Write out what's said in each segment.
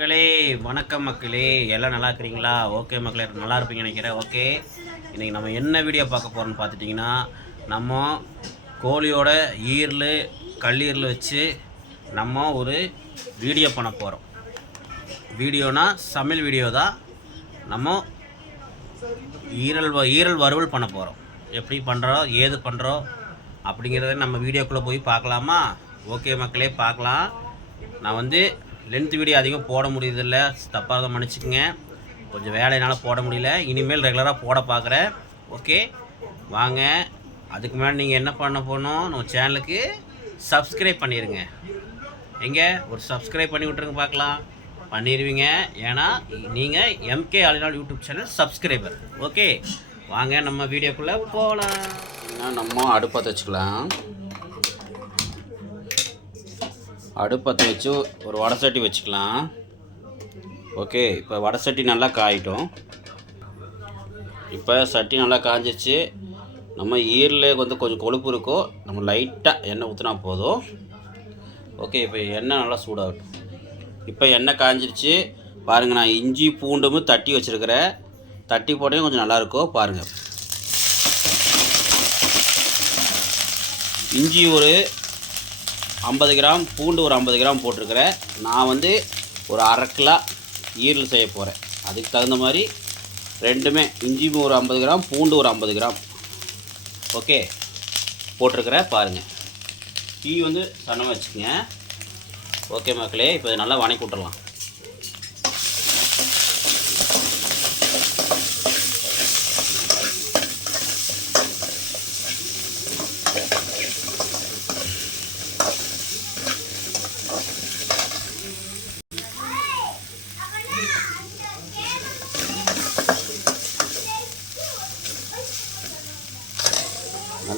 மக்களே வணக்கம் மக்களே, எல்லாம் நல்லா இருக்கிறீங்களா? ஓகே மக்களே, நல்லா இருப்பீங்க நினைக்கிறேன். ஓகே, இன்றைக்கி நம்ம என்ன வீடியோ பார்க்க போகிறோம்னு பார்த்துட்டிங்கன்னா, நம்ம கோழியோட கல்லீரல் வச்சு நம்ம ஒரு வீடியோ பண்ண போகிறோம். வீடியோனா சமையல் வீடியோ தான். நம்ம ஈரல் வறுவல் பண்ண போகிறோம். எப்படி பண்ணுறோம், ஏது பண்ணுறோம் அப்படிங்கிறத நம்ம வீடியோக்குள்ளே போய் பார்க்கலாமா? ஓகே மக்களே, பார்க்கலாம். நான் லென்த் வீடியோ அதிகம் போட முடியறதில்ல, தப்பாக தான் மன்னிச்சுக்கங்க. கொஞ்சம் வேலையினால் போட முடியல. இனிமேல் ரெகுலராக போட பார்க்குறேன். ஓகே வாங்க. அதுக்கு முன்னாடி நீங்கள் என்ன பண்ண போகணும், நம்ம சேனலுக்கு சப்ஸ்கிரைப் பண்ணிடுங்க. எங்கே ஒரு சப்ஸ்கிரைப் பண்ணி விட்ருங்க பார்க்கலாம். பண்ணிடுவீங்க, ஏன்னா நீங்கள் எம்கே ஆலினால் யூடியூப் சேனல் சப்ஸ்கிரைபர். ஓகே வாங்க, நம்ம வீடியோக்குள்ளே போகலாம். நம்ம அடுப்பத்தை வச்சுக்கலாம். அடுப்பத்தை வச்சு ஒரு வடை சட்டி வச்சுக்கலாம். ஓகே, இப்போ வடை சட்டி நல்லா காயிட்டோம். இப்போ சட்டி நல்லா காஞ்சிருச்சு. நம்ம ஈரல் கொஞ்சம் கொழுப்பு இருக்கோ, நம்ம லைட்டாக எண்ணெய் ஊற்றினா போதும். ஓகே, இப்போ எண்ணெய் நல்லா சூடாகட்டும். இப்போ எண்ணெய் காஞ்சிருச்சு பாருங்கள். நான் இஞ்சி பூண்டும் தட்டி வச்சுருக்கிறேன். தட்டி போட்டே கொஞ்சம் நல்லாயிருக்கும் பாருங்கள். இஞ்சி ஒரு 50 கிராம், பூண்டு ஒரு 50 கிராம் போட்டிருக்கிறேன். நான் ஒரு அரை கிலோ ஈரல் செய்ய போகிறேன். அதுக்கு தகுந்த மாதிரி ரெண்டுமே, இஞ்சி ஒரு 50 கிராம், பூண்டு ஒரு 50 கிராம் ஓகே போட்டிருக்கிறேன் பாருங்கள். டீ சன்னமாக வச்சுக்கோங்க. ஓகே மக்களே, இப்போ நல்லா வணக்கி விட்டுறலாம்.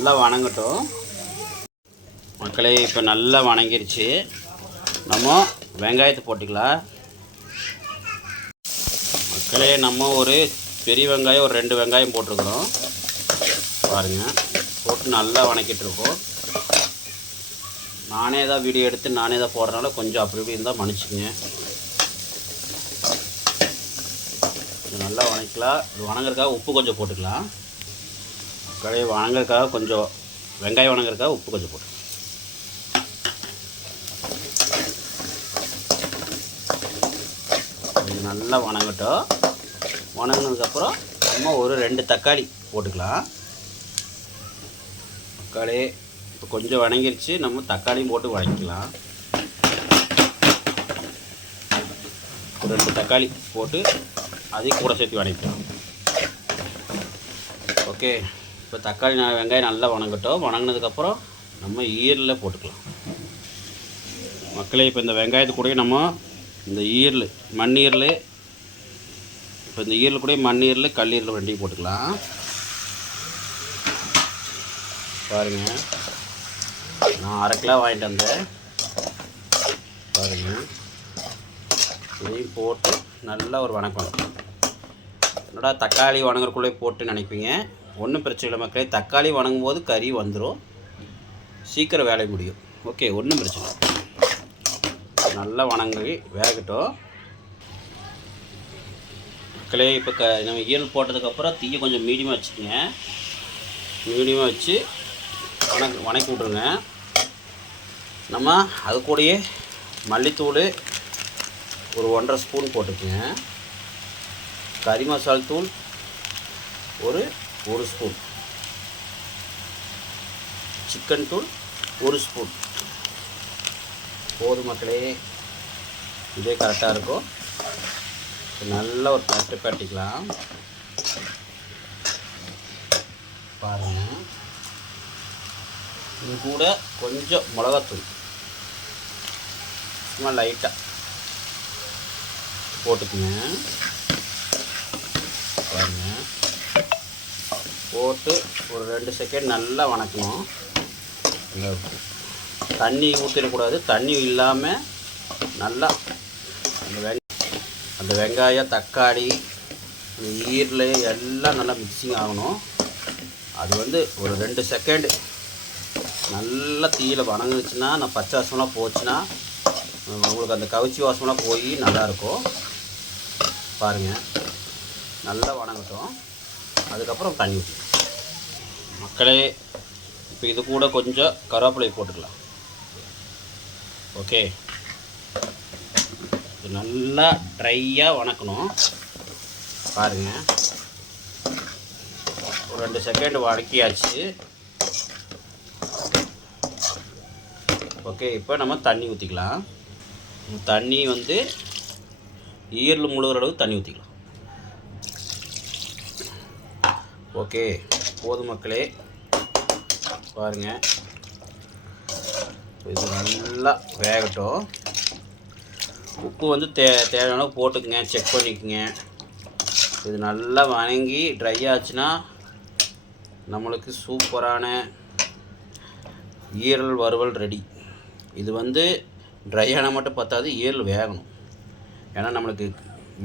நல்லா வணங்கட்டும் மக்களே. இப்போ நல்லா வணங்கிருச்சு. நம்ம வெங்காயத்தை போட்டுக்கலாம் மக்களே. நம்ம ஒரு பெரிய வெங்காயம் ஒரு 2 வெங்காயம் போட்டிருக்கிறோம் பாருங்கள். போட்டு நல்லா வணக்கிட்டுருக்கோம். நானே தான் வீடியோ எடுத்து நானே தான் போடுறதுனால கொஞ்சம் அப்படி இப்படி இருந்தால் மன்னிச்சுங்க. இது நல்லா வணக்கலாம். இது வணங்குறதுக்காக உப்பு கொஞ்சம் போட்டுக்கலாம். கடையை வணங்குறதுக்காக கொஞ்சம் வெங்காயம் வணங்குறதுக்காக உப்பு கொஞ்சம் போட்டு இது நல்லா வணங்கட்டும். வணங்கினதுக்கப்புறம் நம்ம ஒரு 2 தக்காளி போட்டுக்கலாம். தக்காளி இப்போ கொஞ்சம் வணங்கிருச்சு. நம்ம தக்காளியும் போட்டு வணங்கிக்கலாம். ஒரு 2 தக்காளி போட்டு அதையும் கூட சேர்த்து வணங்கிக்கலாம். ஓகே, இப்போ தக்காளி வெங்காயம் நல்லா வணங்கட்டும். வணங்கினதுக்கப்புறம் நம்ம ஈரலில் போட்டுக்கலாம் மக்களே. இப்போ இந்த வெங்காயத்து கூட நம்ம இந்த மண்ணீரல், இப்போ இந்த ஈரல் கூட மண்ணீரல் கல்லீரல் ரெண்டையும் போட்டுக்கலாம் பாருங்கள். நான் அரை கிலோ வாங்கிட்டு வந்தேன் பாருங்கள். இதையும் போட்டு நல்லா ஒரு வணக்கணும். என்னடா தக்காளி வணங்குறக்குள்ளே போட்டு நினைப்பீங்க, ஒன்றும் பிரச்சனை இல்லை மக்களே. தக்காளி வணங்கும் போது கறி வந்துடும், சீக்கிரம் வேலை முடியும். ஓகே, ஒன்றும் பிரச்சனை இல்லை. நல்லா வணங்கி வேகட்டும் மக்களே. இப்போ நம்ம ஈரல் போட்டதுக்கப்புறம் தீயை கொஞ்சம் மீடியமாக வச்சுக்கோங்க. மீடியமாக வச்சு வணக்கி விட்ருங்க. நம்ம அது கூடயே மல்லித்தூள் ஒரு 1.5 ஸ்பூன் போட்டுக்குங்க. கறி மசால் தூள் ஒரு 1 ஸ்பூன், சிக்கன் தூள் 1 ஸ்பூன் போதும் மக்களே. இதே கரெக்டாக இருக்கும். நல்லா ஒரு தட்டு பட்டிக்கலாம் பாருங்கள். இது கூட கொஞ்சம் மிளகாத்தூள் சும்மா லைட்டாக போட்டுக்குங்க பாருங்கள். போட்டு ஒரு 2 செகண்ட் நல்லா வணக்கணும். தண்ணி ஊற்றிடக்கூடாது, தண்ணி இல்லாமல் நல்லா அந்த வெங்காயம் தக்காளி ஈரல் எல்லாம் நல்லா மிக்சிங் ஆகணும். அது ஒரு 2 செகண்டு நல்லா தீயில் வணங்குச்சுன்னா, நான் பச்சை வாசம்லாம் போச்சுன்னா உங்களுக்கு அந்த கவுச்சி வாசமெல்லாம் போய் நல்லாயிருக்கும். பாருங்கள், நல்லா வணங்கட்டும். அதுக்கப்புறம் தண்ணி ஊற்றி மக்களே. இப்போ இது கூட கொஞ்சம் கருவேப்பிலை போட்டுக்கலாம். ஓகே, இது நல்லா ட்ரையாக வணக்கணும். பாருங்கள், ஒரு 2 செகண்ட் வதக்கியாச்சு. ஓகே, இப்போ நம்ம தண்ணி ஊற்றிக்கலாம். தண்ணி வந்து ஈரல் முழுகிற அளவு தண்ணி ஊற்றிக்கலாம். ஓகே, போதும் மக்களே. பாருங்கள், இது நல்லா வேகட்டும். உப்பு வந்து தேவையான அளவு போட்டுக்குங்க, செக் பண்ணிக்கோங்க. இது நல்லா வணங்கி ட்ரை ஆச்சுன்னா நம்மளுக்கு சூப்பரான ஈரல் வறுவல் ரெடி. இது வந்து ட்ரை ஆனால் மட்டும் பத்தாது, ஈரல் வேகணும். ஏன்னா நம்மளுக்கு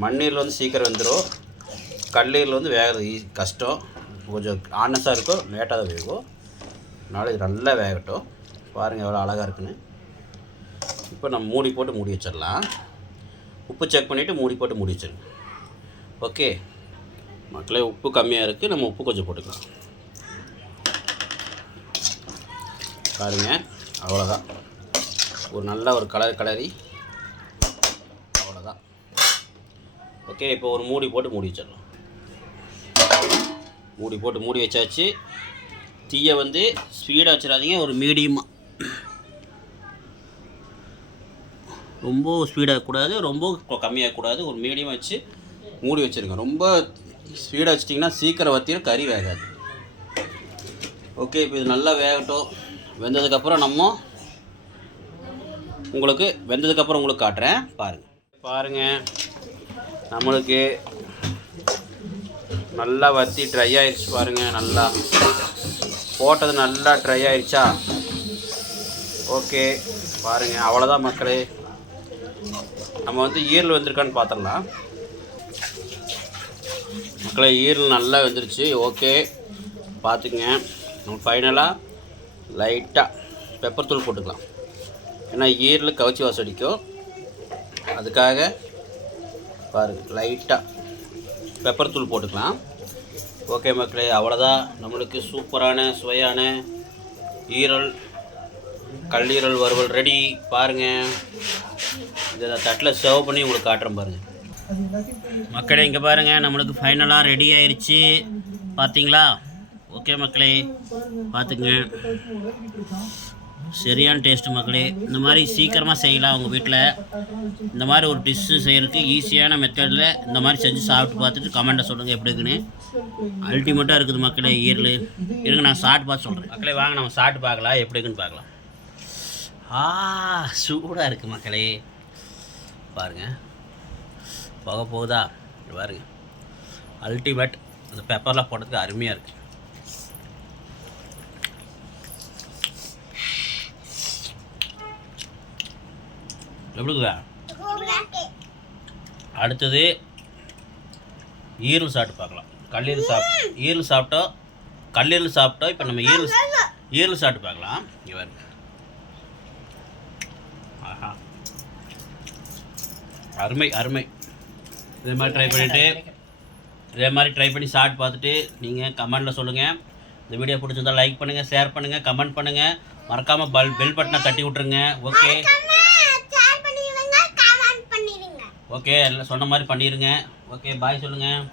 மண்ணீரில் வந்து சீக்கிரம் வெந்துடும், கல்லீரில் வந்து வேகிறது கஷ்டம். கொஞ்சம் ஆனஸாக இருக்கும், லேட்டாக தான் வேகும். அதனால் இது நல்லா வேகட்டும். பாருங்கள் எவ்வளோ அழகாக இருக்குன்னு. இப்போ நம்ம மூடி போட்டு மூடி வச்சிடலாம். உப்பு செக் பண்ணிவிட்டு மூடி போட்டு மூடி வச்சிடலாம். ஓகே மக்களே, உப்பு கம்மியாக இருக்குது, நம்ம உப்பு கொஞ்சம் போட்டுக்கலாம். பாருங்கள், அவ்வளோதான். ஒரு நல்ல ஒரு கலரி அவ்வளோதான். ஓகே, இப்போ ஒரு மூடி போட்டு மூடி வச்சிடலாம். மூடி போட்டு மூடி வச்சாச்சு. தீயை வந்து ஸ்பீடாக வச்சிடாதீங்க, ஒரு மீடியமாக. ரொம்ப ஸ்பீடாக கூடாது, ரொம்ப கம்மியாகக்கூடாது, ஒரு மீடியமாக வச்சு மூடி வச்சுருங்க. ரொம்ப ஸ்பீடாக வச்சிட்டிங்கன்னா சீக்கிரம் வத்திரும், கறி வேகாது. ஓகே, இப்போ இது நல்லா வேகட்டும். வெந்ததுக்கப்புறம் உங்களுக்கு காட்டுறேன். பாருங்கள் நம்மளுக்கு நல்லா வத்தி ட்ரை ஆயிடுச்சு. பாருங்கள், நல்லா போட்டது நல்லா ட்ரை ஆயிடுச்சா? ஓகே பாருங்கள், அவ்வளோதான் மக்களே. நம்ம வந்து ஈரல் வெந்திருக்கான்னு பார்த்துடலாம். மக்களே, ஈரல் நல்லா வெந்துருச்சு. ஓகே, பார்த்துக்குங்க. நம்ம ஃபைனலாக லைட்டாக பெப்பர் தூள் போட்டுக்கலாம். ஏன்னா ஈரல் கவுச்சி வாசம் அடிக்கும், அதுக்காக பாருங்கள் லைட்டாக பெப்பர் தூள் போட்டுக்கலாம். ஓகே மக்களே, அவ்வளோதான். நம்மளுக்கு சூப்பரான சுவையான ஈரல் கல்லீரல் வறுவல் ரெடி. பாருங்கள், இதை தட்டில் சர்வ் பண்ணி உங்களுக்கு காட்டுறேன். பாருங்கள் மக்களே, இங்கே பாருங்கள், நம்மளுக்கு ஃபைனலாக ரெடி ஆயிடுச்சு. பார்த்தீங்களா? ஓகே மக்களே, பார்த்துங்க, சரியான டேஸ்ட்டு மக்களே. இந்த மாதிரி சீக்கிரமாக செய்யலாம் உங்கள் வீட்டில். இந்த மாதிரி ஒரு டிஷ்ஷு செய்கிறதுக்கு ஈஸியான மெத்தடில் இந்த மாதிரி செஞ்சு சாப்பிட்டு பார்த்துட்டு கமெண்ட்டை சொல்லுங்கள் எப்படி இருக்குன்னு. அல்டிமேட்டாக இருக்குது மக்களே ஈரல். இருங்க, நான் சாப்பிட்டு பார்த்து சொல்கிறேன். மக்களே வாங்க, நம்ம சாப்பிட்டு பார்க்கலாம் எப்படி இருக்குன்னு பார்க்கலாம். சூடாக இருக்குது மக்களே. பாருங்கள், போகுதா பாருங்கள். அல்டிமேட். அந்த பெப்பர்லாம் போட்டதுக்கு அருமையாக இருக்குது. எப்படிங்களா? அடுத்தது ஈரல் சாப்பிட்டு பார்க்கலாம். ஈரல் சாப்பிட்டோம். இப்போ நம்ம ஈரல் சாப்பிட்டு பார்க்கலாம். இவர் ஆஹா, அருமை. இதே மாதிரி ட்ரை பண்ணி சாப்பிட்டு பார்த்துட்டு நீங்கள் கமெண்டில் சொல்லுங்கள். இந்த வீடியோ பிடிச்சிருந்தால் லைக் பண்ணுங்கள், ஷேர் பண்ணுங்கள், கமெண்ட் பண்ணுங்கள். மறக்காமல் பெல் பட்டனை தட்டி விட்ருங்க. ஓகே, எல்லாம் சொன்ன மாதிரி பண்ணிடுங்க. ஓகே, பாய் சொல்லுங்கள்.